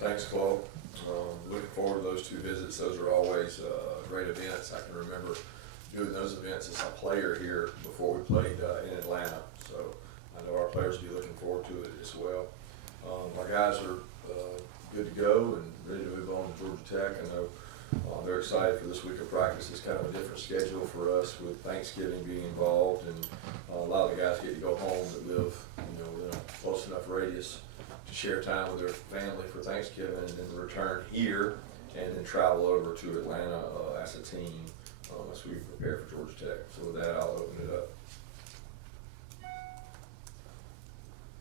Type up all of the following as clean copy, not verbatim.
Thanks, Chloe. Looking forward to those two visits. Those are always great events. I can remember doing those events as a player here before we played in Atlanta. So I know our players will be looking forward to it as well. Our guys are good to go and ready to move on to Georgia Tech. I know they're excited for this week of practice. It's kind of a different schedule for us with Thanksgiving being involved, and a lot of the guys get to go home that live, within a close enough radius to share time with their family for Thanksgiving, and then return here and then travel over to Atlanta as a team as we prepare for Georgia Tech. So with that, I'll open it up.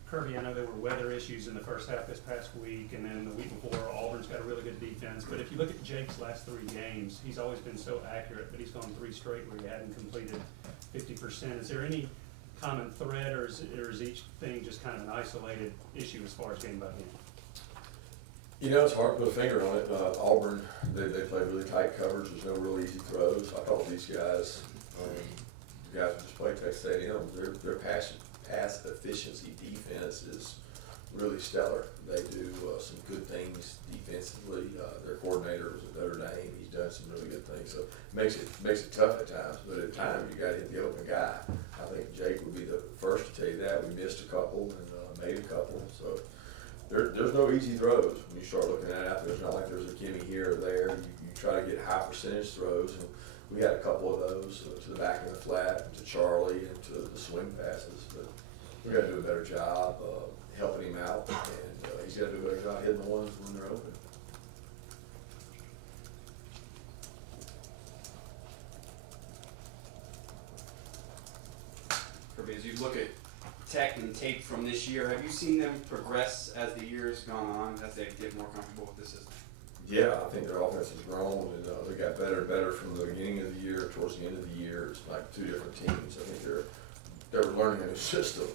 Kirby, I know there were weather issues in the first half this past week, and then the week before, Auburn's got a really good defense. But if you look at Jake's last 3 games, he's always been so accurate, but he's gone 3 straight where he hadn't completed 50%. Is there any common thread, or is each thing just kind of an isolated issue as far as game by game? It's hard to put a finger on it. Auburn, they play really tight coverage. There's no real easy throws. I thought these guys, the guys who just play Texas A&M, their pass efficiency defense is really stellar. They do some good things defensively. Their coordinator was at Notre Dame. He's done some really good things. So it makes it tough at times, but at times you got to hit the open guy. I think Jake would be the first to tell you that. We missed a couple and made a couple. So there's no easy throws when you start looking at it out there. It's not like there's a gimme here or there. You try to get high percentage throws, and we had a couple of those to the back of the flat, to Charlie, and to the swing passes. But we got to do a better job helping him out, and he's got to do a better job hitting the ones when they're open. Kirby, as you look at Tech and tape from this year, have you seen them progress as the year's gone on, as they get more comfortable with the system? Yeah, I think their offense has grown, and they got better and better from the beginning of the year towards the end of the year. It's like 2 different teams. I think they're learning a new system,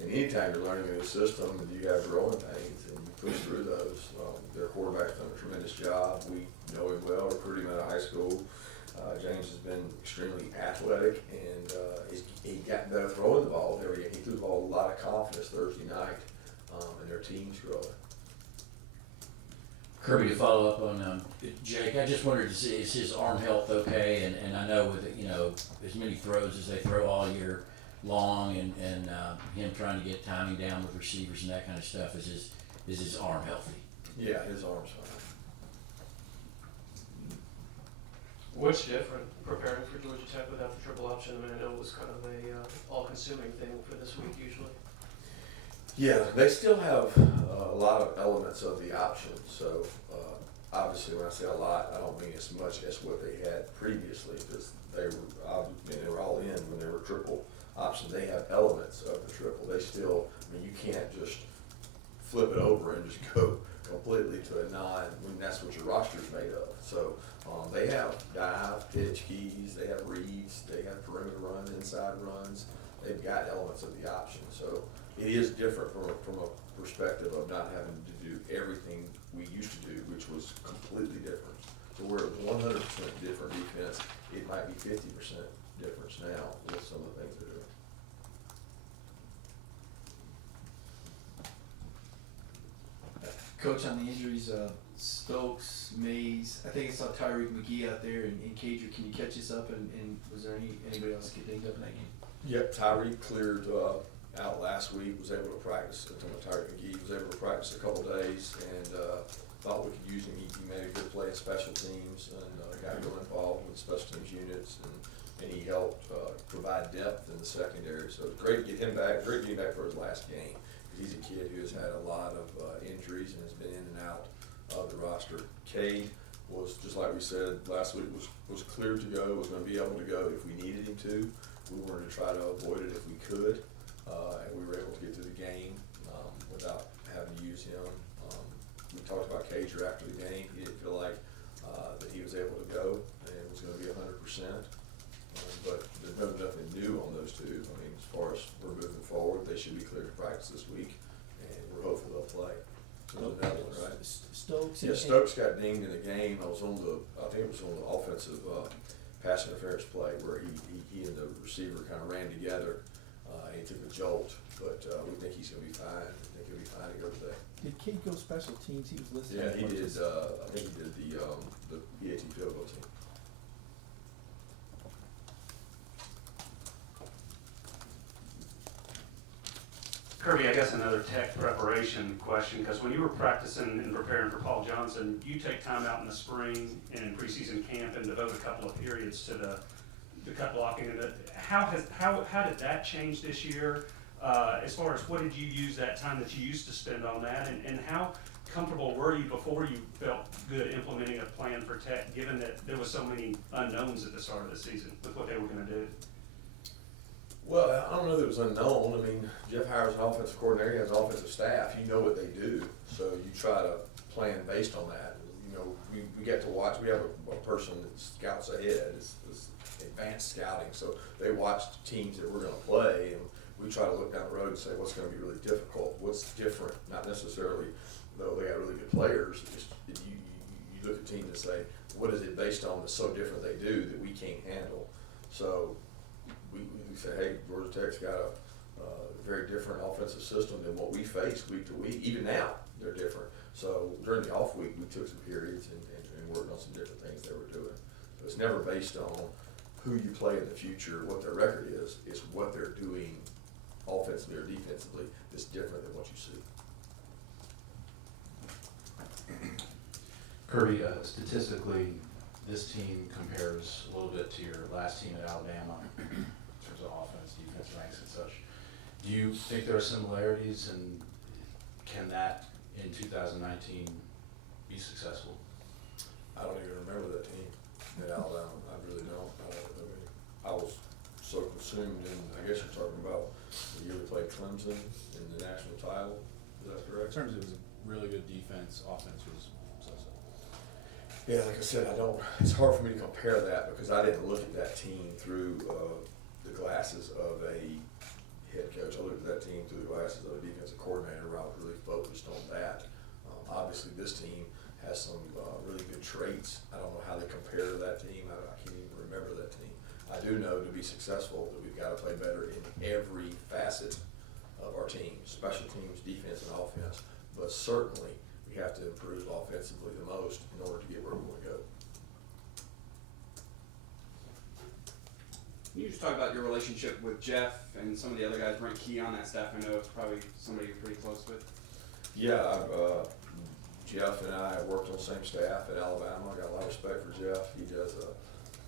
and anytime you're learning a new system, you have growing pains, and you push through those. Their quarterback's done a tremendous job. We know him well, recruited him out of high school. James has been extremely athletic, and he got better throwing the ball. He threw the ball with a lot of confidence Thursday night, and their team's growing. Kirby, to follow up on Jake, I just wondered, is his arm health okay? And I know with as many throws as they throw all year long, and him trying to get timing down with receivers and that kind of stuff, is his arm healthy? Yeah, his arm's fine. What's different preparing for Georgia Tech without the triple option? I mean, I know it was kind of a all-consuming thing for this week usually. Yeah, they still have a lot of elements of the option. So obviously, when I say a lot, I don't mean as much as what they had previously, because they were all in when they were triple option. They have elements of the triple. They still, you can't just flip it over and just go completely to a 9 when that's what your roster's made of. So they have dive, pitch keys, they have reads, they have perimeter runs, inside runs. They've got elements of the option. So it is different from a perspective of not having to do everything we used to do, which was completely different. So we're 100% different defense. It might be 50% difference now with some of the things they're doing. Coach, on the injuries, Stokes, Mays, I think I saw Tyreek McGhee out there, and Cade. Can you catch us up? And was there anybody else get dinged up in that game? Yep, Tyreek cleared out last week, was able to practice. Tyreek McGhee was able to practice a couple days, and thought we could use him. He made a good play in special teams, and got real involved with special teams units, and he helped provide depth in the secondary. So it's great to get him back. Great to get him back for his last game. He's a kid who has had a lot of injuries and has been in and out of the roster. Cade was, just like we said last week, was cleared to go, was going to be able to go if we needed him to. We wanted to try to avoid it if we could, and we were able to get through the game without having to use him. We talked about Cager after the game. He didn't feel like that he was able to go and was going to be 100%. But there's nothing new on those two. I mean, as far as we're moving forward, they should be clear to practice this week, and we're hopeful they'll play. So there's another one, right? Stokes. Yeah, Stokes got dinged in the game. I think it was on the offensive pass interference play where he and the receiver kind of ran together, and he took a jolt. But we think he's going to be fine. I think he'll be fine to go today. Did Cade go special teams? He was listed. Yeah, on he one of did, those. I think he did the PAT field goal team. Kirby, I guess another tech preparation question, because when you were practicing and preparing for Paul Johnson, you take time out in the spring and in preseason camp and devote a couple of periods to the cut blocking. And how did that change this year? As far as what did you use that time that you used to spend on that, and how comfortable were you before you felt good implementing a plan for tech, given that there was so many unknowns at the start of the season with what they were going to do? Well, I don't know that it was unknown. I mean, Geoff hires an offensive coordinator, he has an offensive staff, you know what they do, so you try to plan based on that. You know, we get to watch, we have a person that scouts ahead, it's advanced scouting, so they watch teams that we're gonna play, and we try to look down the road and say, what's gonna be really difficult, what's different, not necessarily, though they got really good players, just, you look at teams and say, what is it based on that's so different they do that we can't handle? So, we say, hey, Georgia Tech's got a very different offensive system than what we face week to week. Even now, they're different. So during the off week, we took some periods and worked on some different things they were doing. So it's never based on who you play in the future, what their record is. It's what they're doing offensively or defensively that's different than what you see. Kirby, statistically, this team compares a little bit to your last team at Alabama in terms of offense, defense ranks and such. Do you think there are similarities, and can that in 2019 be successful? I don't even remember that team at Alabama. I really don't. I was so consumed in, I guess you're talking about the year we played Clemson in the national title. Is that In correct? terms of it was a really good defense, offense was so-so. Yeah, like I said, it's hard for me to compare that because I didn't look at that team through the glasses of a head coach. I looked at that team through the glasses of a defensive coordinator where I was really focused on that. Obviously, this team has some really good traits. I don't know how they compare to that team. I can't even remember that team. I do know to be successful that we've got to play better in every facet of our team, special teams, defense, and offense. But certainly, we have to improve offensively the most in order to get where we want to go. Can you just talk about your relationship with Geoff and some of the other guys, Brent on that staff? I know it's probably somebody you're pretty close with. Yeah, Geoff and I worked on the same staff at Alabama. I got a lot of respect for Geoff. He does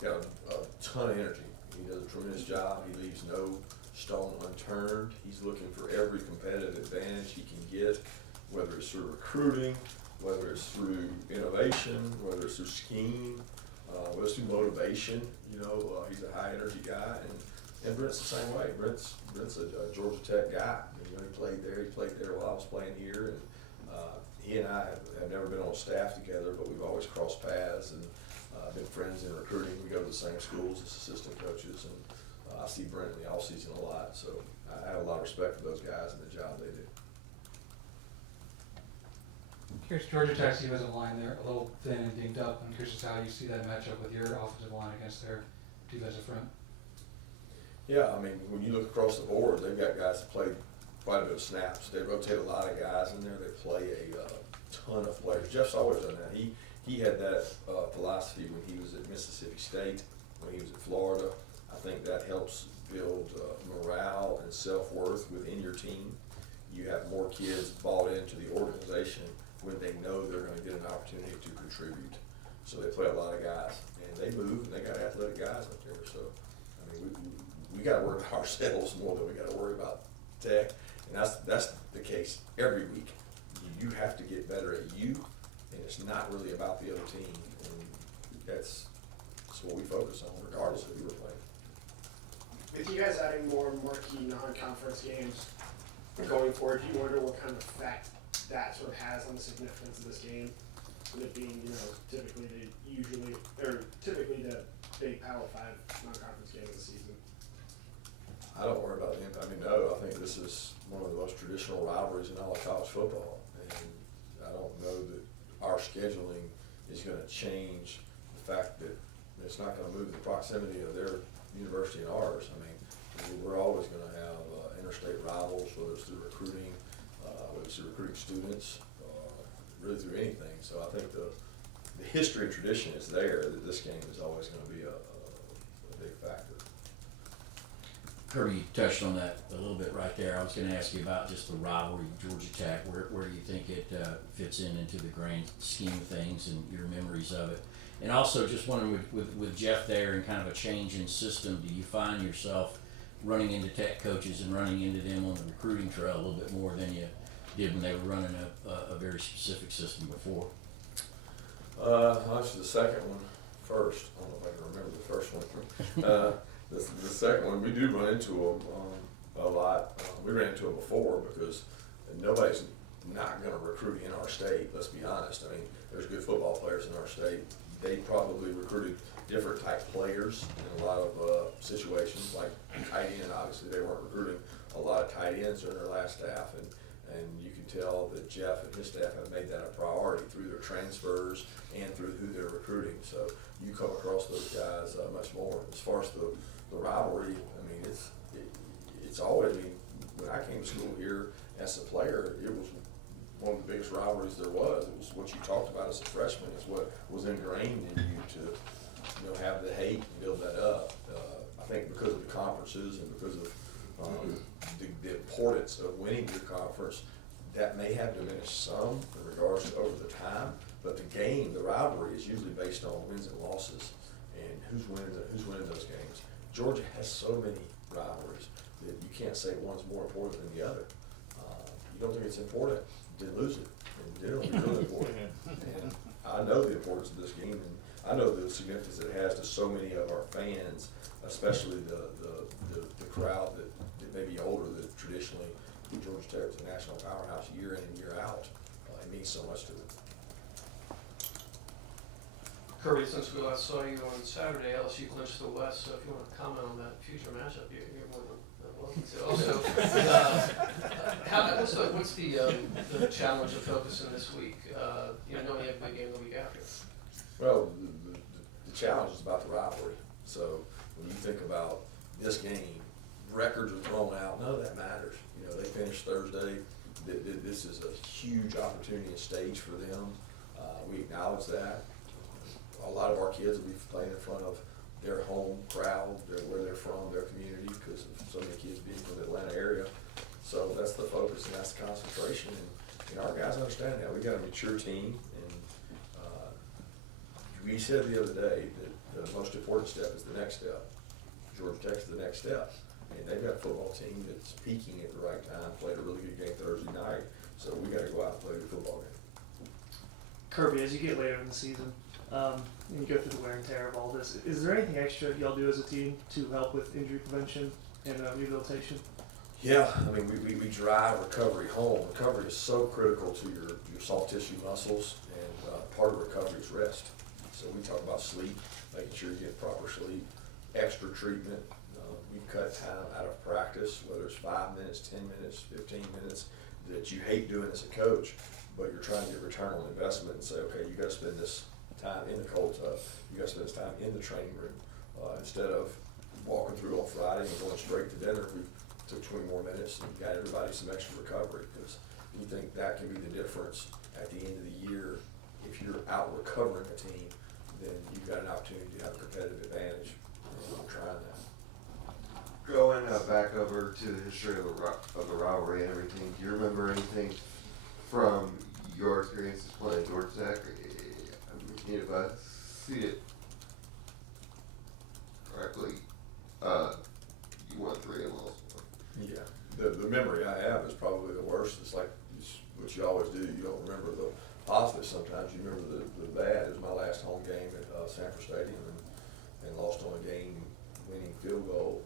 got a ton of energy. He does a tremendous job. He leaves no stone unturned. He's looking for every competitive advantage he can get, whether it's through recruiting, whether it's through innovation, whether it's through scheme, whether it's through motivation. You know, he's a high energy guy, and Brent's the same way. Brent's a Georgia Tech guy. You know, he played there while I was playing here, and he and I have never been on staff together, but we've always crossed paths and been friends in recruiting. We go to the same schools as assistant coaches, and I see Brent in the off season a lot. So I have a lot of respect for those guys and the job they do. Here's Georgia Tech's defensive line. They're a little thin and dinged up. I'm curious as to how you see that matchup with your offensive line against their defensive front. Yeah, I mean, when you look across the board, they've got guys that play quite a bit of snaps. They rotate a lot of guys in there. They play a ton of players. Jeff's always done that. He had that philosophy when he was at Mississippi State, when he was at Florida. I think that helps build morale and self-worth within your team. You have more kids bought into the organization when they know they're going to get an opportunity to contribute. So they play a lot of guys, and they move, and they got athletic guys up there. So, I mean, we got to worry about ourselves more than we got to worry about Tech, and that's the case every week. You have to get better at you, and it's not really about the other team, and that's what we focus on, regardless of who we're playing. With you guys adding more marquee non-conference games going forward, do you wonder what kind of effect that sort of has on the significance of this game? With it being, you know, typically the big Power 5 non-conference game of the season. I don't worry about the impact. I mean, no, I think this is one of the most traditional rivalries in all of college football, and I don't know that our scheduling is going to change the fact that it's not going to move the proximity of their university and ours. I mean, we're always going to have interstate rivals, whether it's through recruiting, whether it's through recruiting students, really through anything. So I think the history and tradition is there that this game is always going to be a big factor. Kirby, you touched on that a little bit right there. I was gonna ask you about just the rivalry, Georgia Tech. Where do you think it fits into the grand scheme of things and your memories of it? And also just wondering with Geoff there and kind of a change in system, do you find yourself running into Tech coaches and running into them on the recruiting trail a little bit more than you did when they were running a very specific system before? I'll answer the second one first. I don't know if I can remember the first one. The second one, we do run into them a lot. We ran into them before because nobody's not going to recruit in our state, let's be honest. I mean, there's good football players in our state. They probably recruited different type players in a lot of situations, like tight end. Obviously, they weren't recruiting a lot of tight ends during their last staff, and you can tell that Geoff and his staff have made that a priority through their transfers and through who they're recruiting. So you come across those guys much more. As far as the rivalry, I mean, it's always, I mean, when I came to school here as a player, it was one of the biggest rivalries there was. It was what you talked about as a freshman. It's what was ingrained in you to have the hate and build that up. I think because of the conferences and because of the importance of winning your conference, that may have diminished some in regards to over the time. But the game, the rivalry, is usually based on wins and losses and who's winning those games. Georgia has so many rivalries that you can't say one's more important than the other. You don't think it's important, then lose it. And then it'll be really important. And I know the importance of this game, and I know the significance it has to so many of our fans, especially the crowd that may be older, that traditionally Georgia Tech is a national powerhouse year in and year out. It means so much to them. Kirby, since we last saw you on Saturday, LSU clinched the West, so if you want to comment on that future matchup, you're more than welcome to. Also, what's the challenge of focusing this week? Knowing you have a big game the week after. Well, the challenge is about the rivalry. So when you think about this game, records are thrown out. None of that matters. They finished Thursday. This is a huge opportunity and stage for them. We acknowledge that. A lot of our kids will be playing in front of their home crowd, where they're from, their community, because of so many kids being from the Atlanta area. So that's the focus and that's the concentration. And our guys understand that. We got a mature team, and we said the other day that the most important step is the next step. Georgia Tech's the next step. And they've got a football team that's peaking at the right time, played a really good game Thursday night. So we got to go out and play a good football game. Kirby, as you get later in the season, and you go through the wear and tear of all this, is there anything extra y'all do as a team to help with injury prevention and rehabilitation? Yeah, I mean, we drive recovery home. Recovery is so critical to your soft tissue muscles, and part of recovery is rest. So we talk about sleep, making sure you get proper sleep, extra treatment. We cut time out of practice, whether it's 5 minutes, 10 minutes, 15 minutes, that you hate doing as a coach, but you're trying to get return on investment and say, okay, you got to spend this time in the cold tub, you got to spend this time in the training room, instead of walking through on Friday and going straight to dinner. We took 20 more minutes and got everybody some extra recovery, because you think that can be the difference at the end of the year. If you're out recovering a team, then you've got an opportunity to have a competitive advantage. I'm trying that. Going back over to the history of the rivalry and everything, do you remember anything from your experiences playing Georgia Tech? I mean, if I see it correctly, you won 3 and lost 1. Yeah, the memory I have is probably the worst. It's like what you always do. You don't remember the positive sometimes. You remember the bad. It was my last home game at Sanford Stadium, and lost on a game-winning field goal.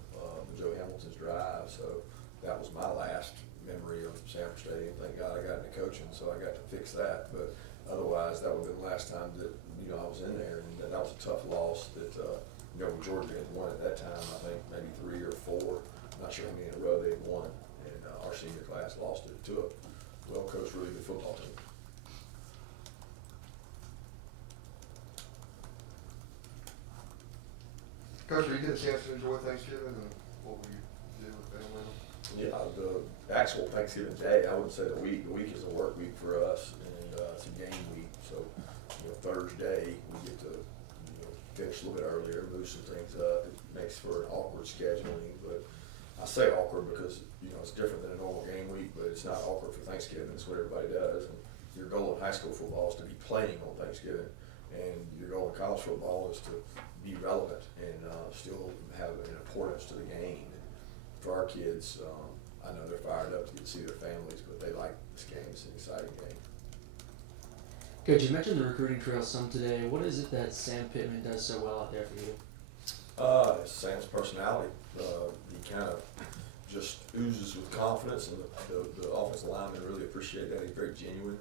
Joe Hamilton's drive, so that was my last memory of Sanford Stadium. Thank God I got into coaching, so I got to fix that. But otherwise, that would have been the last time that I was in there, and that was a tough loss. That Georgia had won at that time. I think maybe 3 or 4. I'm not sure how many in a row they had won, and our senior class lost it to a well-coached, really good football team. Coach, did you get a chance to enjoy Thanksgiving, and what will you do with family? Yeah, the actual Thanksgiving day, I wouldn't say the week. The week is a work week for us, and it's a game Thursday, we get to, finish a little bit earlier, move some things up. It makes for an awkward scheduling, but I say awkward because, it's different than a normal game week, but it's not awkward for Thanksgiving. It's what everybody does. And your goal in high school football is to be playing on Thanksgiving, and your goal in college football is to be relevant and still have an importance to the game. And for our kids, I know they're fired up to get to see their families, but they like this game. It's an exciting game. Coach, you mentioned the recruiting trail some today. What is it that Sam Pittman does so well out there for you? It's Sam's personality. He kind of just oozes with confidence, and the offensive linemen really appreciate that. He's very genuine.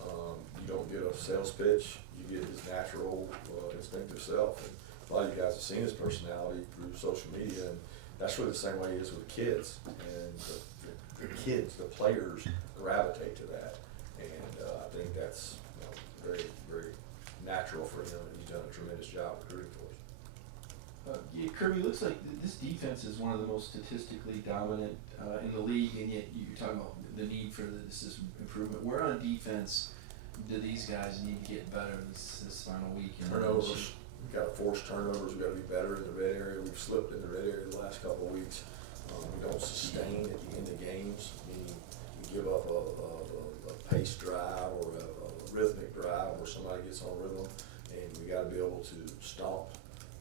You don't get a sales pitch. You get his natural, instinctive self. And a lot of you guys have seen his personality through social media, and that's really the same way he is with the kids. And the kids, the players, gravitate to that. And I think that's very, very natural for him, and he's done a tremendous job recruiting for us. Yeah, Kirby, looks like this defense is one of the most statistically dominant in the league, and yet you're talking about the need for this improvement. Where on defense do these guys need to get better this final week? Turnovers. We've got to force turnovers. We've got to be better in the red area. We've slipped in the red area the last couple of weeks. We don't sustain at the end of games, meaning we give up a pace drive or a rhythmic drive where somebody gets on rhythm, and we got to be able to stomp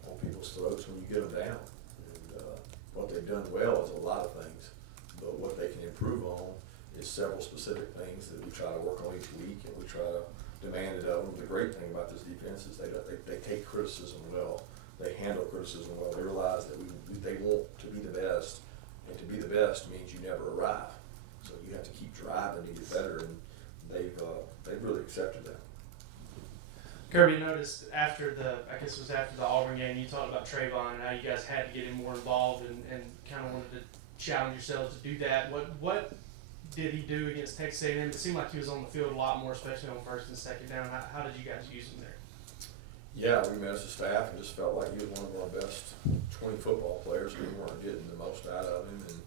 on people's throats when you get them down. And what they've done well is a lot of things, but what they can improve on is several specific things that we try to work on each week, and we try to demand it of them. The great thing about this defense is they take criticism well. They handle criticism well. They realize that they want to be the best, and to be the best means you never arrive. So you have to keep driving to get better, and they've really accepted that. Kirby, noticed after I guess it was after the Auburn game, you talked about Travon and how you guys had to get him more involved and kind of wanted to challenge yourselves to do that. What did he do against Texas A&M? It seemed like he was on the field a lot more, especially on first and second down. How did you guys use him there? Yeah, we met as a staff and just felt like he was one of our best 20 football players. We weren't getting the most out of him, and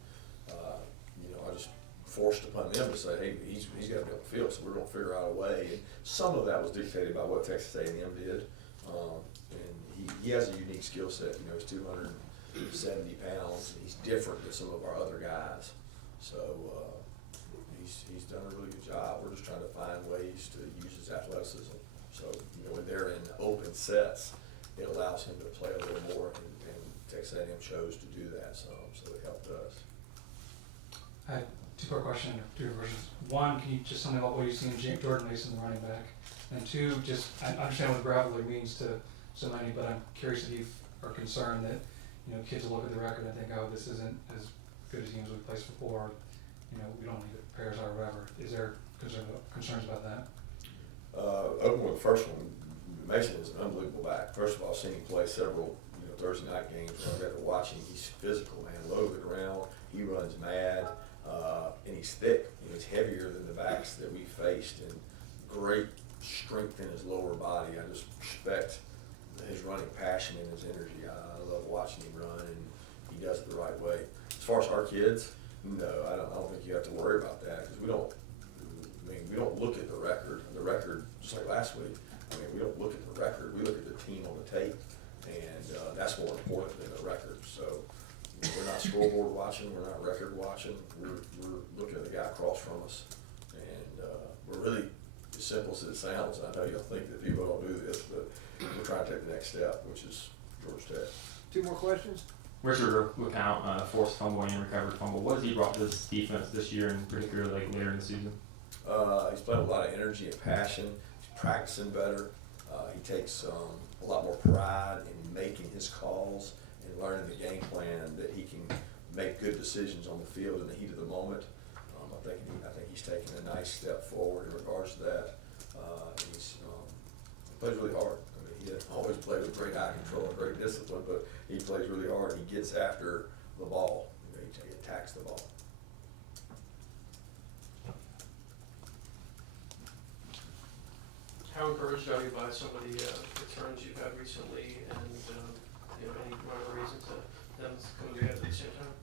I just forced upon them to say, hey, he's got to be on the field, so we're going to figure out a way. And some of that was dictated by what Texas A&M did, and he has a unique skill set. He's 270 pounds, and he's different than some of our other guys. So he's done a really good job. We're just trying to find ways to use his athleticism. So when they're in open sets, it allows him to play a little more, and Texas A&M chose to do that, so it helped us. I had two questions. One, can you just tell me about what you've seen in Jordan Mason, the running back? And two, just I understand what Rivalry means to so many, but I'm curious if you are concerned that kids will look at the record and think, oh, this isn't as good as teams we've placed before. We don't need it, pairs or whatever. Is there concerns about that? Open with the first one, Mason is an unbelievable back. First of all, I've seen him play several Thursday night games where I got to watch him. He's physical, man, low to the ground. He runs mad, and he's thick. He's heavier than the backs that we faced, and great strength in his lower body. I just respect his running passion and his energy. I love watching him run, and he does it the right way. As far as our kids, no, I don't think you have to worry about that, because we don't look at the record. The record, just like last week, we don't look at the record. We look at the team on the tape, and that's more important than the record. So we're not scoreboard watching. We're not record watching. We're looking at the guy across from us, and we're really, as simple as it sounds, I know you'll think that people don't do this, but we're trying to take the next step, which is Georgia Tech. Two more questions? Richard LeCounte, forced fumble and recovered fumble. What has he brought to this defense this year, and particularly later in the season? He's playing a lot of energy and passion. He's practicing better. He takes a lot more pride in making his calls and learning the game plan that he can make good decisions on the field in the heat of the moment. I think he's taking a nice step forward in regards to that. He plays really hard. He doesn't always play with great eye control and great discipline, but he plays really hard. He gets after the ball. He attacks the ball. How encouraged are you by some of the returns you've had recently, and any reasons that them coming together at the same time?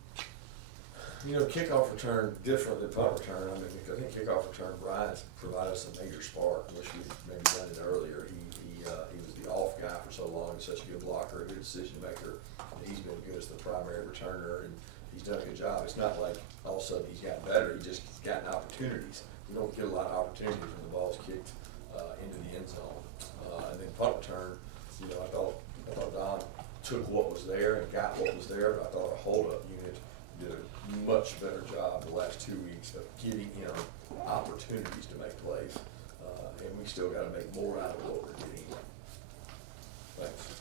Kickoff return different than punt return. I think kickoff return, Brian's provided us a major spark. I wish we'd maybe done it earlier. He he's such a good blocker, a good decision maker. And he's been good as the primary returner, and he's done a good job. It's not like all of a sudden he's gotten better, he's gotten opportunities. You don't get a lot of opportunities when the ball's kicked into the end zone. And then punt return, I thought Don took what was there and got what was there, but I thought our hold-up unit did a much better job the last 2 weeks of giving him opportunities to make plays. And we still got to make more out of what we're getting. Thanks.